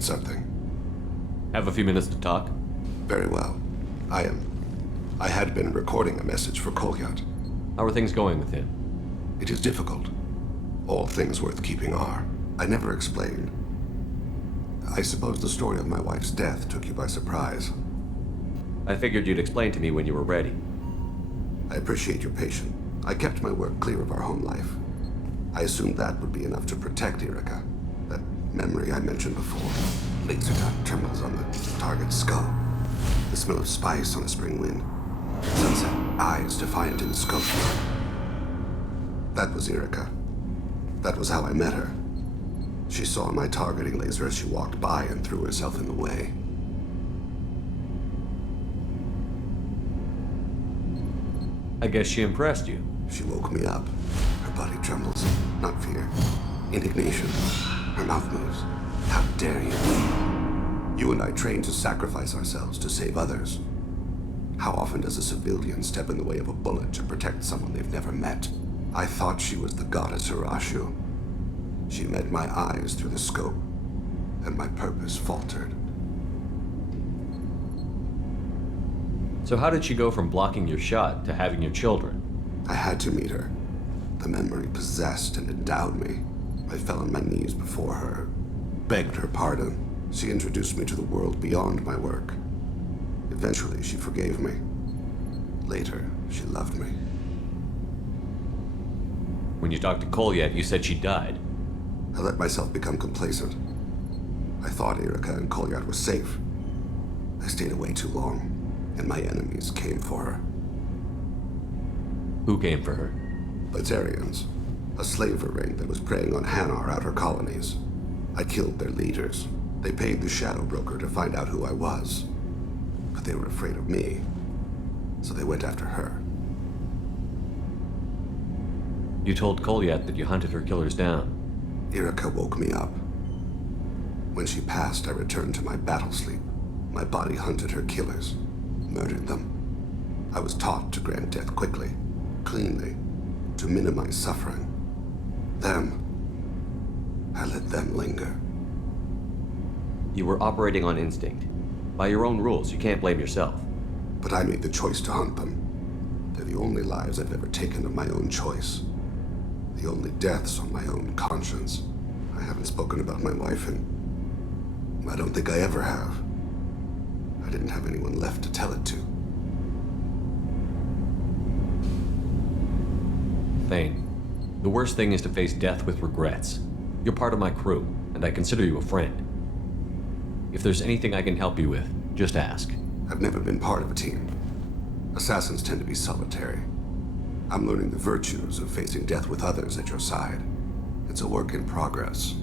need something. Have a few minutes to talk? Very well. I had been recording a message for Kolyat. How are things going with him? It is difficult. All things worth keeping are. I never explained. I suppose the story of my wife's death took you by surprise. I figured you'd explain to me when you were ready. I appreciate your patience. I kept my work clear of our home life. I assumed that would be enough to protect Erica. That memory I mentioned before. Laser dot trembles on the target's skull. The smell of spice on a spring wind. Sunset eyes defiant in the scope. That was Erica. That was how I met her. She saw my targeting laser as she walked by and threw herself in the way. I guess she impressed you. She woke me up. Her body trembles. Not fear. Indignation. Her mouth moves. How dare you? You and I trained to sacrifice ourselves to save others. How often does a civilian step in the way of a bullet to protect someone they've never met? I thought she was the goddess Hirashu. She met my eyes through the scope, and my purpose faltered. So how did she go from blocking your shot to having your children? I had to meet her. The memory possessed and endowed me. I fell on my knees before her, begged her pardon. She introduced me to the world beyond my work. Eventually, she forgave me. Later, she loved me. When you talked to Kolyat, you said she died. I let myself become complacent. I thought Erica and Kolyat were safe. I stayed away too long, and my enemies came for her. Who came for her? Batarians, a slaver ring that was preying on Hanar outer colonies. I killed their leaders. They paid the shadow broker to find out who I was. But they were afraid of me, so they went after her. You told Kolyat that you hunted her killers down. Erica woke me up. When she passed, I returned to my battle sleep. My body hunted her killers, murdered them. I was taught to grant death quickly, cleanly, to minimize suffering. I let them linger. You were operating on instinct. By your own rules, you can't blame yourself. But I made the choice to hunt them. They're the only lives I've ever taken of my own choice. The only deaths on my own conscience. I haven't spoken about my wife, and I don't think I ever have. I didn't have anyone left to tell it to. Thane, the worst thing is to face death with regrets. You're part of my crew, and I consider you a friend. If there's anything I can help you with, just ask. I've never been part of a team. Assassins tend to be solitary. I'm learning the virtues of facing death with others at your side. It's a work in progress.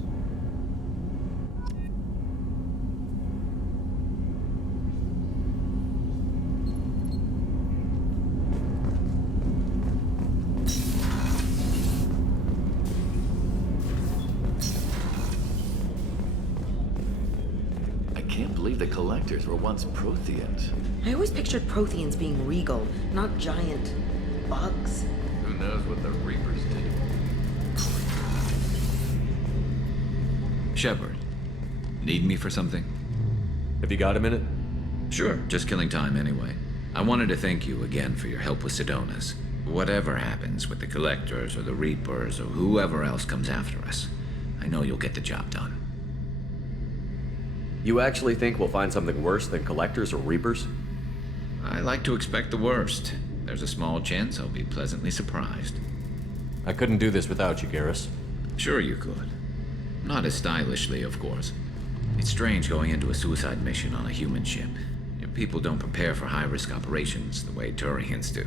I can't believe the Collectors were once Protheans. I always pictured Protheans being regal, not giant bugs. Who knows what the Reapers do? Shepard, need me for something? Have you got a minute? Sure, just killing time anyway. I wanted to thank you again for your help with Sedona's. Whatever happens with the Collectors or the Reapers or whoever else comes after us, I know you'll get the job done. You actually think we'll find something worse than Collectors or Reapers? I like to expect the worst. There's a small chance I'll be pleasantly surprised. I couldn't do this without you, Garrus. Sure you could. Not as stylishly, of course. It's strange going into a suicide mission on a human ship. Your people don't prepare for high-risk operations the way Turians do.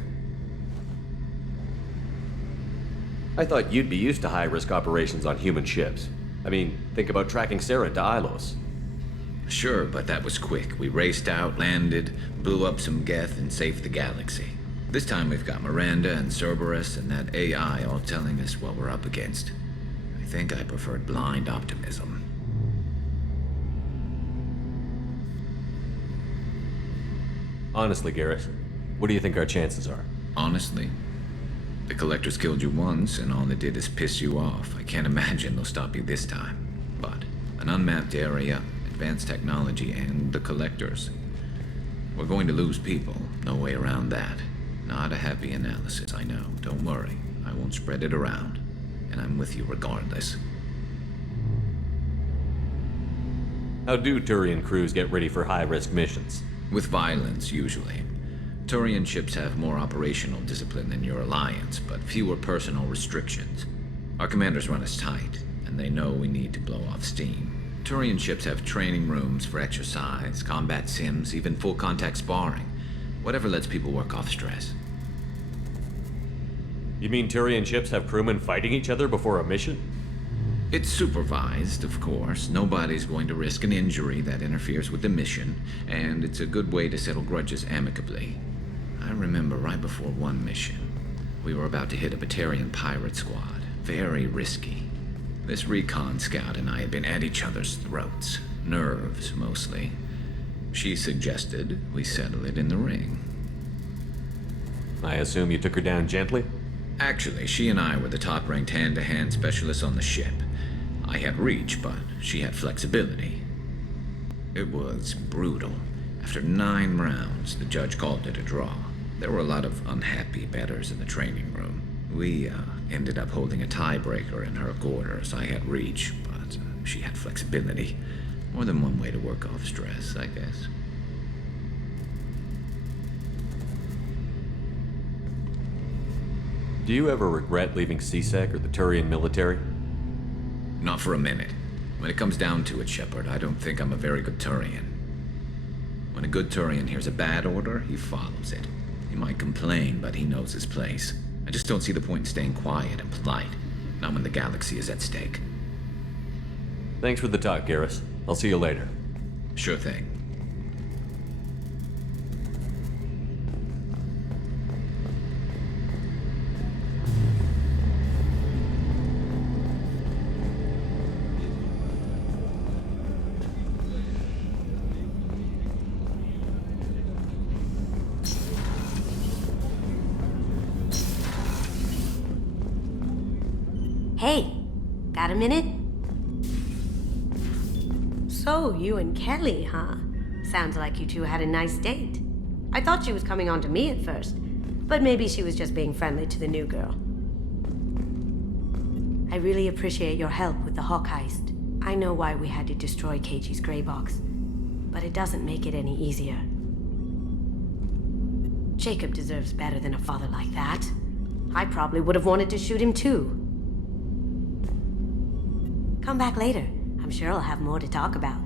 I thought you'd be used to high-risk operations on human ships. I mean, think about tracking Saren to Ilos. Sure, but that was quick. We raced out, landed, blew up some Geth, and saved the galaxy. This time we've got Miranda and Cerberus and that AI all telling us what we're up against. I think I preferred blind optimism. Honestly, Garrus, what do you think our chances are? Honestly, the Collectors killed you once, and all they did is piss you off. I can't imagine they'll stop you this time. But an unmapped area, and advanced technology and the collectors. We're going to lose people, no way around that. Not a happy analysis, I know. Don't worry, I won't spread it around. And I'm with you regardless. How do Turian crews get ready for high-risk missions? With violence, usually. Turian ships have more operational discipline than your alliance, but fewer personal restrictions. Our commanders run us tight, and they know we need to blow off steam. Turian ships have training rooms for exercise, combat sims, even full-contact sparring. Whatever lets people work off stress. You mean Turian ships have crewmen fighting each other before a mission? It's supervised, of course. Nobody's going to risk an injury that interferes with the mission, and it's a good way to settle grudges amicably. I remember right before one mission, we were about to hit a Batarian pirate squad. Very risky. This recon scout and I had been at each other's throats. Nerves, mostly. She suggested we settle it in the ring. I assume you took her down gently? Actually, she and I were the top-ranked hand-to-hand specialists on the ship. I had reach, but she had flexibility. It was brutal. After 9 rounds, the judge called it a draw. There were a lot of unhappy bettors in the training room. We ended up holding a tiebreaker in her quarters. I had reach, but she had flexibility. More than one way to work off stress, I guess. Do you ever regret leaving CSEC or the Turian military? Not for a minute. When it comes down to it, Shepard, I don't think I'm a very good Turian. When a good Turian hears a bad order, he follows it. He might complain, but he knows his place. I just don't see the point in staying quiet and polite. Not when the galaxy is at stake. Thanks for the talk, Garrus. I'll see you later. Sure thing. Hey, got a minute? So, you and Kelly, huh? Sounds like you two had a nice date. I thought she was coming on to me at first, but maybe she was just being friendly to the new girl. I really appreciate your help with the Hawk heist. I know why we had to destroy KG's gray box, but it doesn't make it any easier. Jacob deserves better than a father like that. I probably would have wanted to shoot him too. Come back later. I'm sure I'll have more to talk about.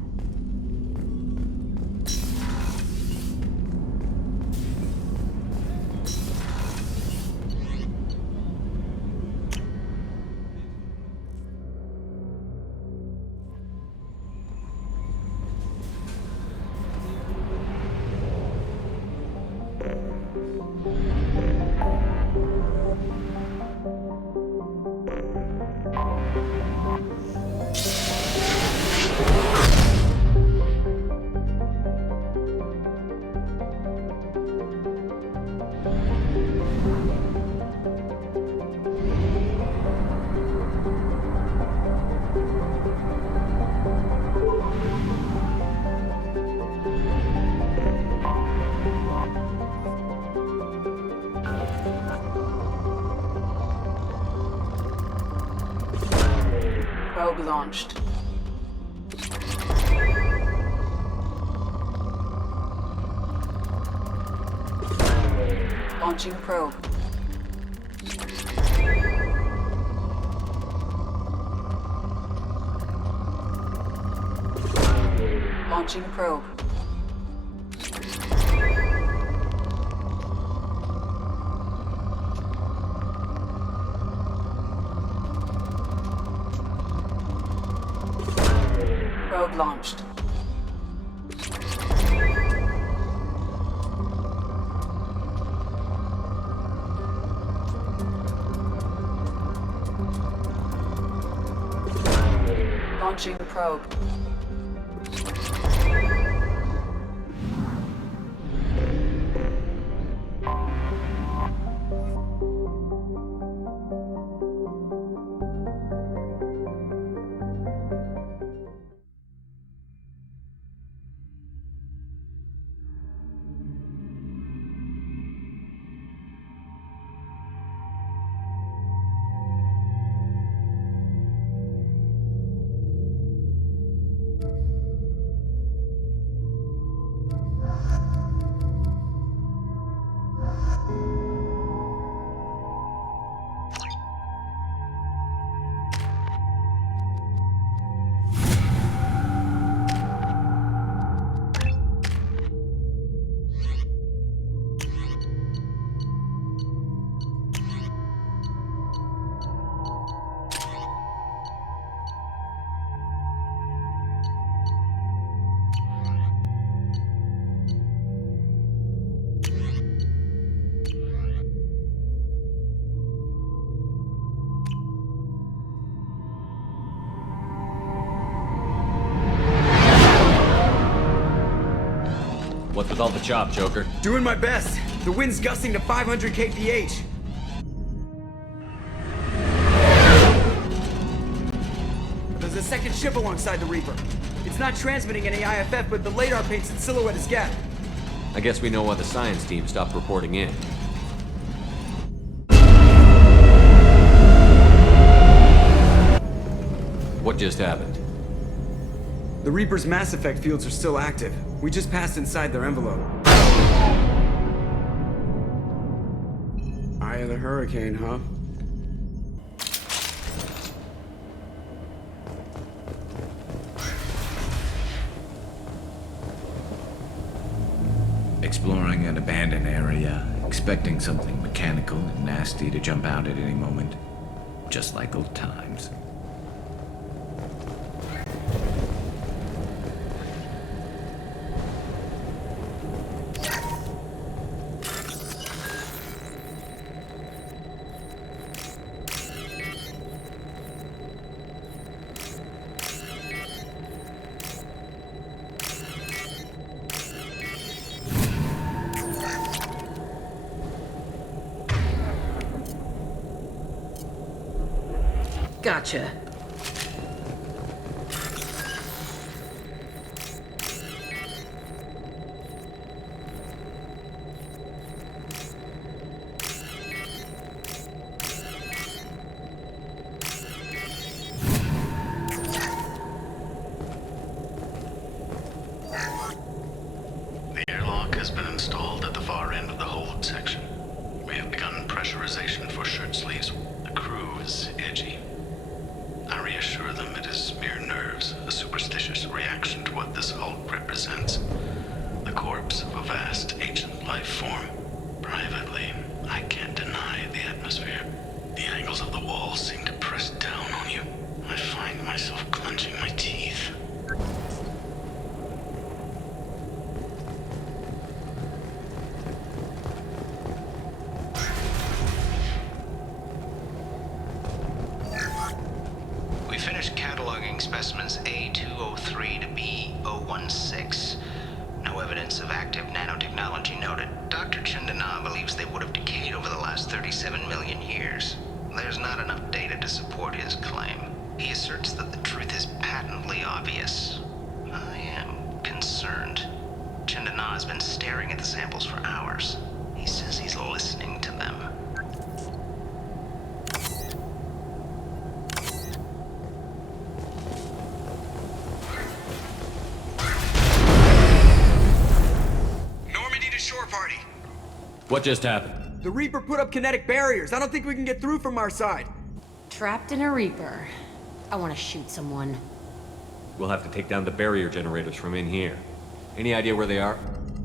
Probe launched. Launching probe. Launching probe. Probe launched. Launching probe. What's with all the chop, Joker? Doing my best. The wind's gusting to 500 kph. There's a second ship alongside the Reaper. It's not transmitting any IFF, but the radar paints its silhouette as Geth. I guess we know why the science team stopped reporting in. What just happened? The Reaper's mass effect fields are still active. We just passed inside their envelope. Eye of the hurricane, huh? Exploring an abandoned area, expecting something mechanical and nasty to jump out at any moment. Just like old times. Gotcha. The airlock has been installed at the far end of the hold section. We have begun pressurization for shirt sleeves. The crew is edgy. I reassure them it is mere nerves, a superstitious reaction to what this hulk represents. The corpse of a vast ancient life form. Privately, I can't deny the atmosphere. The angles of the walls seem to press down on you. I find myself clenching my teeth. We finished cataloging specimens A203 to B016. No evidence of active nanotechnology noted. Dr. Chandana believes they would have decayed over the last 37 million years. There's not enough data to support his claim. He asserts that the truth is patently obvious. I am concerned. Chandana has been staring at the samples for hours. He says he's listening to them. Normandy to shore party. What just happened? The Reaper put up kinetic barriers. I don't think we can get through from our side. Trapped in a Reaper. I want to shoot someone. We'll have to take down the barrier generators from in here. Any idea where they are?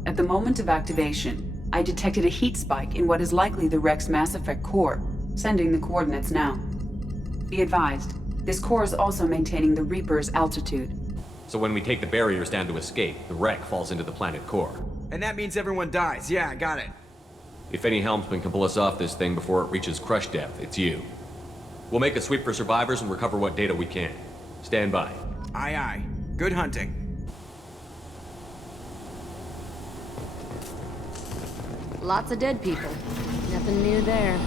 At the moment of activation, I detected a heat spike in what is likely the Rex Mass Effect core, sending the coordinates now. Be advised, this core is also maintaining the Reaper's altitude. So when we take the barriers down to escape, the wreck falls into the planet core. And that means everyone dies. Yeah, got it. If any helmsman can pull us off this thing before it reaches crush depth, it's you. We'll make a sweep for survivors and recover what data we can. Stand by. Aye, aye. Good hunting. Lots of dead people. Nothing new there.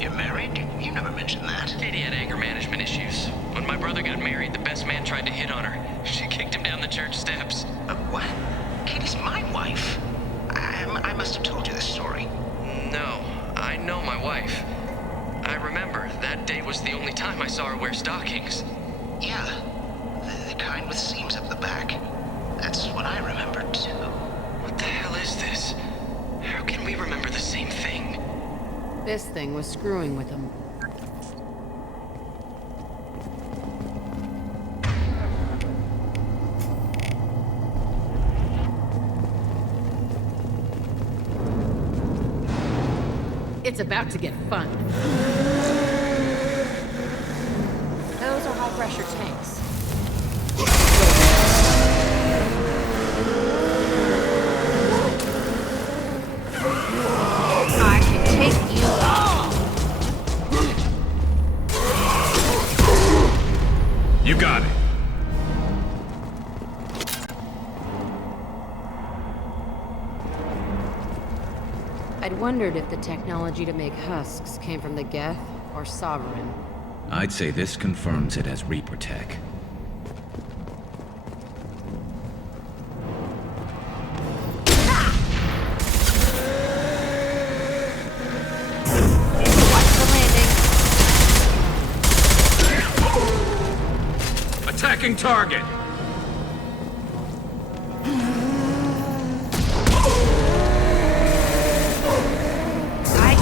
You're married? You never mentioned that. Katie had anger management issues. When my brother got married, the best man tried to hit on her. She kicked him down the church steps. What? Katie's my wife. I must have told you this story. No, I know my wife. I remember, that day was the only time I saw her wear stockings. Yeah, the kind with seams up the back. That's what I remember, too. What the hell is this? How can we remember the same thing? This thing was screwing with him. It's about to get fun. Those are high-pressure tanks. I can take you all! You got it. I'd wondered if the technology to make husks came from the Geth or Sovereign. I'd say this confirms it as Reaper tech. Attacking target!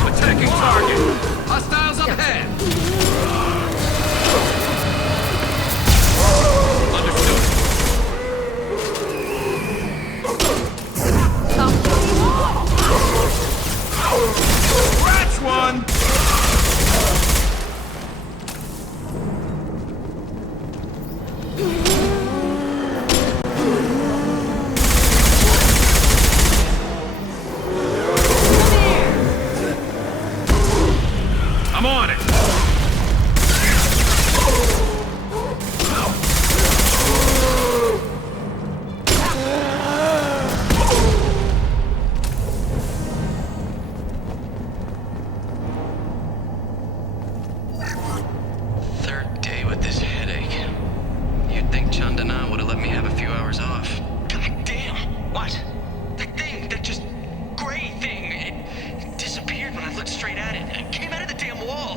Attacking target! Hostiles up ahead! Understood. Scratch one! I'm on it! Third day with this headache. You'd think Chandana would have let me have a few hours off. God damn! What? That thing, that just gray thing, it disappeared when I looked straight at it. It came out of the damn wall,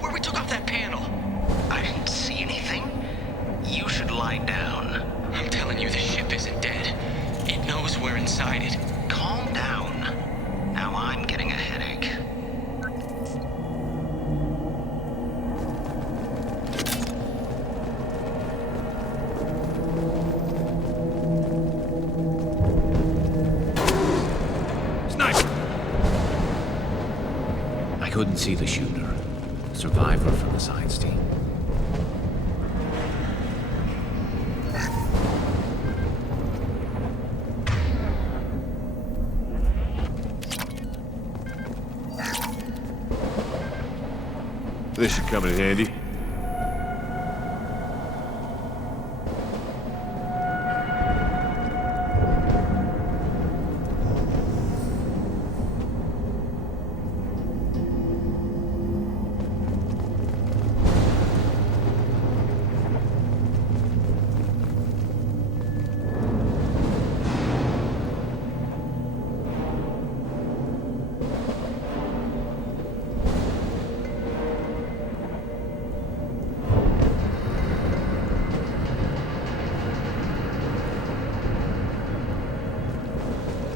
where we took off that panel. I didn't see anything. You should lie down. I'm telling you, the ship isn't dead. It knows we're inside it. Calm down. Now I'm getting a headache. Sniper! I couldn't see the shooter. Survivor from the science team. This should come in handy.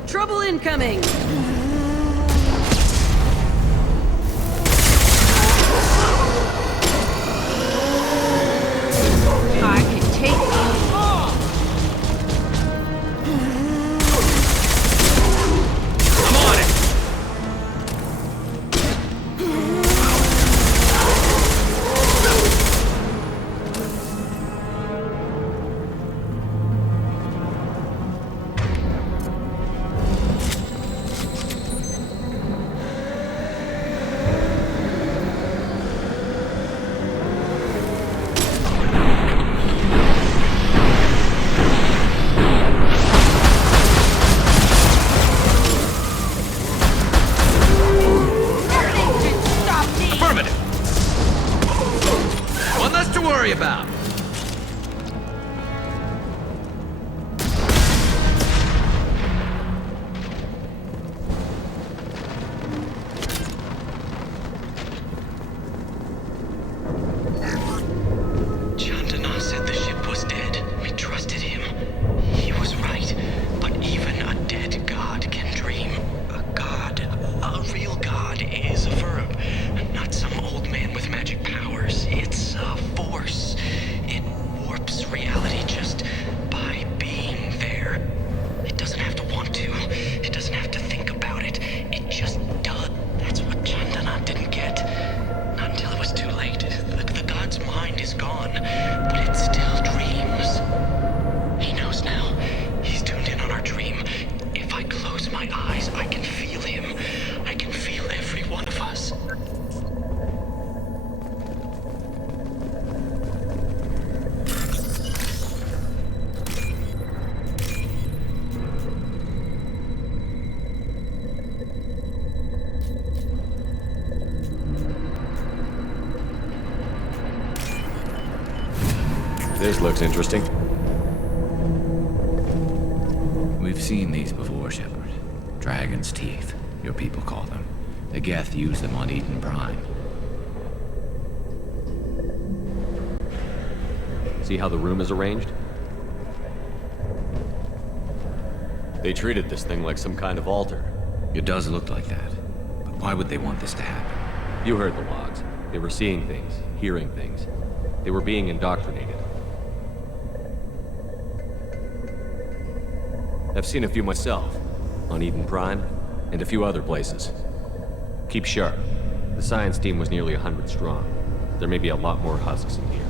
Trouble incoming! I can take these. I'm on it! One less to worry about. Chandana said the ship was dead. We trusted him. He was right. But even a dead god can dream. A god, a real god, is a verb. Not some old man with magic powers. It's a force. This looks interesting. We've seen these before, Shepard. Dragon's teeth, your people call them. The Geth use them on Eden Prime. See how the room is arranged? They treated this thing like some kind of altar. It does look like that. But why would they want this to happen? You heard the logs. They were seeing things, hearing things. They were being indoctrinated. I've seen a few myself, on Eden Prime, and a few other places. Keep sharp. The science team was nearly 100 strong. There may be a lot more husks in here.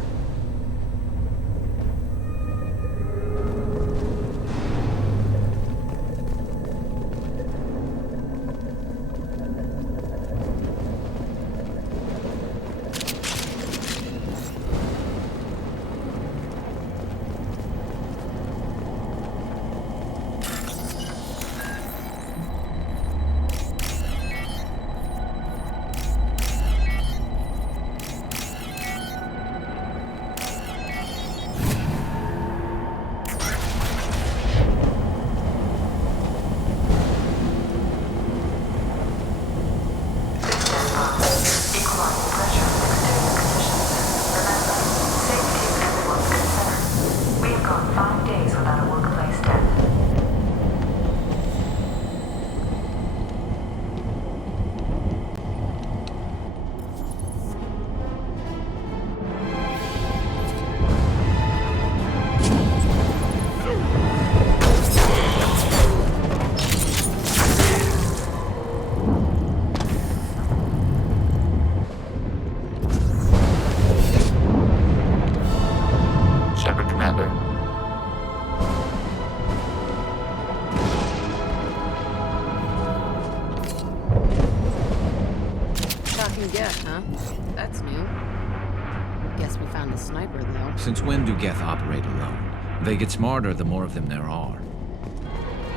Since when do Geth operate alone? They get smarter the more of them there are.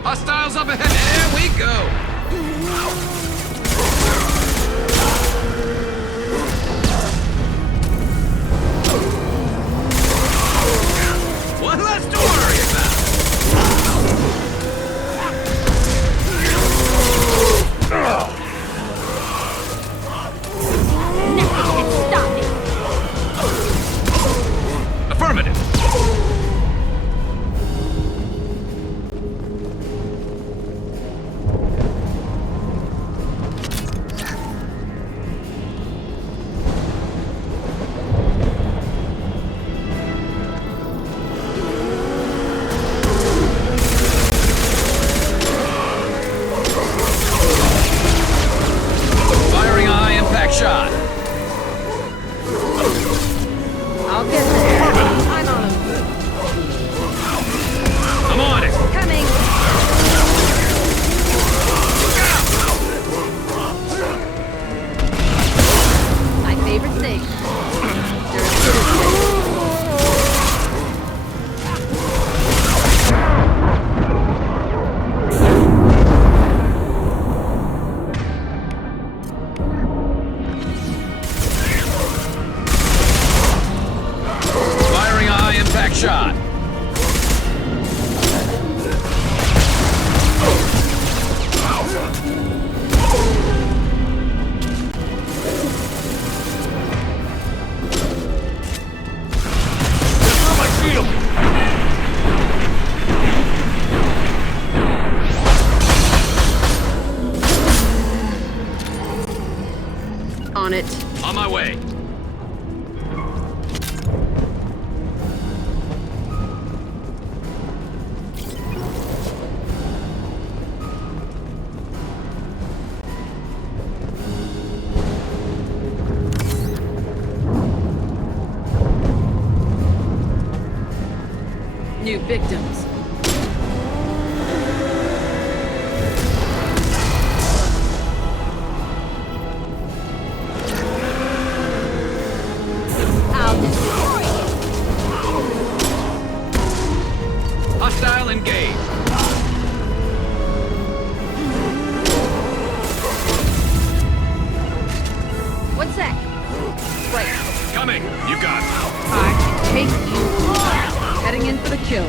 Hostiles up ahead! There we go! One less to worry about! Affirmative! Firing a high-impact shot! I'll get there. I'm on him. I'm on it! Coming. My favorite thing. Firing a high-impact shot! On it. On my way. New victims. I'll destroy you. Hostile engaged. One sec. Right. Coming. You got it. Alright. Take you. Heading in for the kill.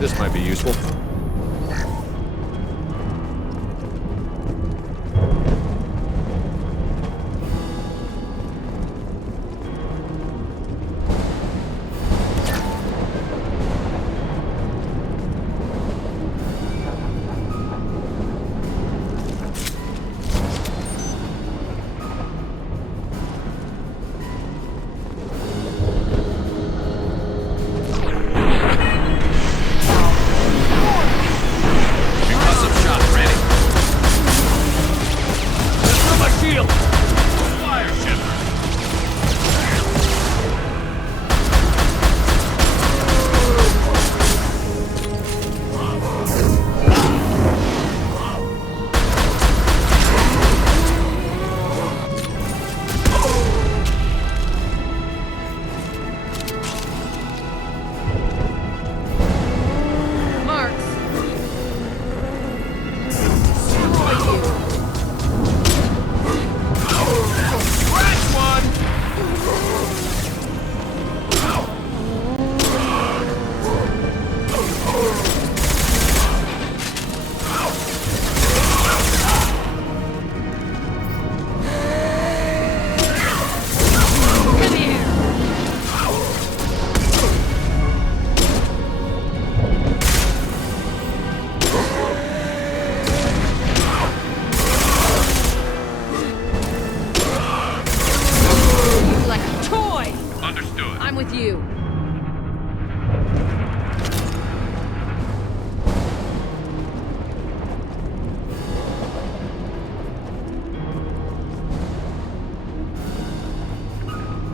This might be useful.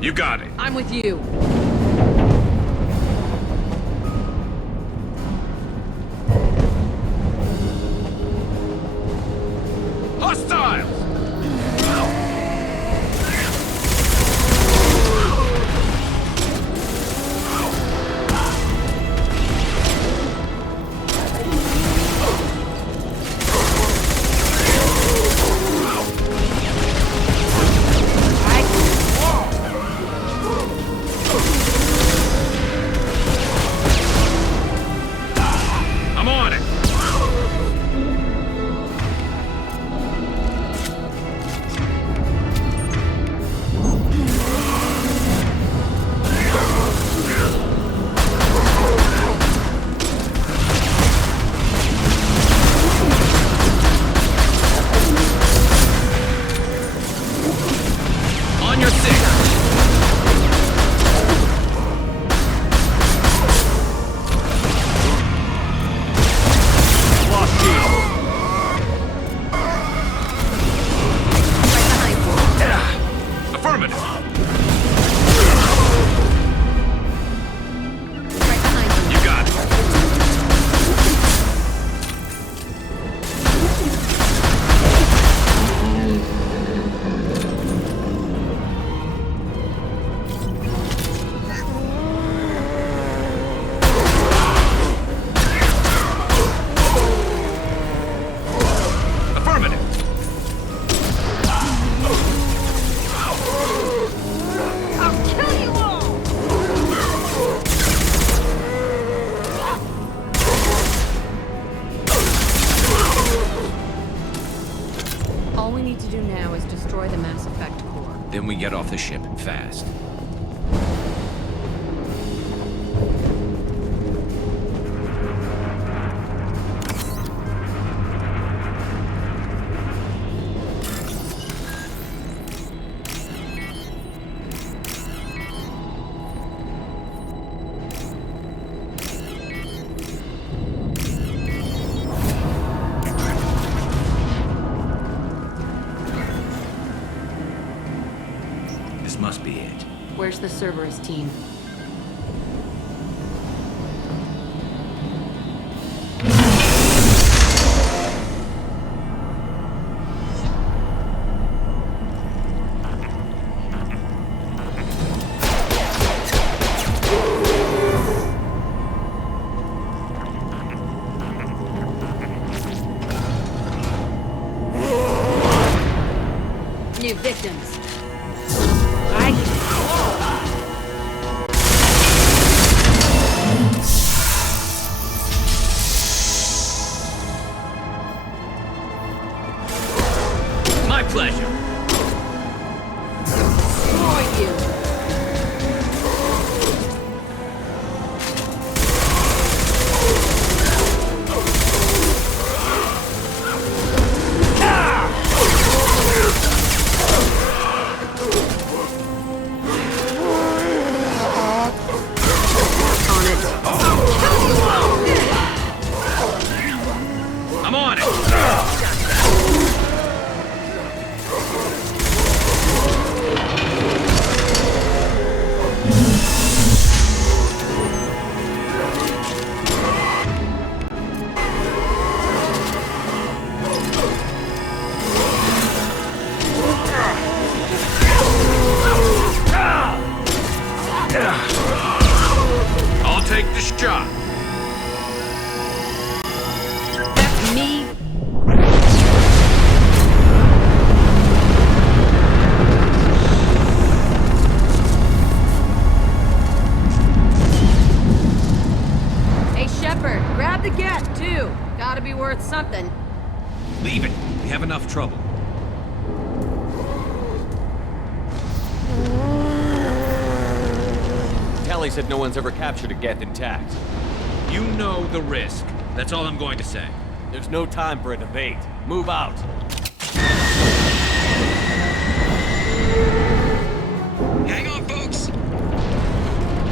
You got it. I'm with you. Hostiles! need to do now is destroy the Mass Effect core. Then we get off the ship, fast. Must be it. Where's the Cerberus team? New victims. My pleasure. Destroy you. I'm on it. I'll take the shot. That's me. Hey, Shepard, grab the Geth, too. Gotta be worth something. Leave it. We have enough trouble. Kelly said no one's ever captured a Geth intact. You know the risk. That's all I'm going to say. There's no time for a debate. Move out. Hang on, folks.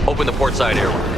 Open the port side airlock.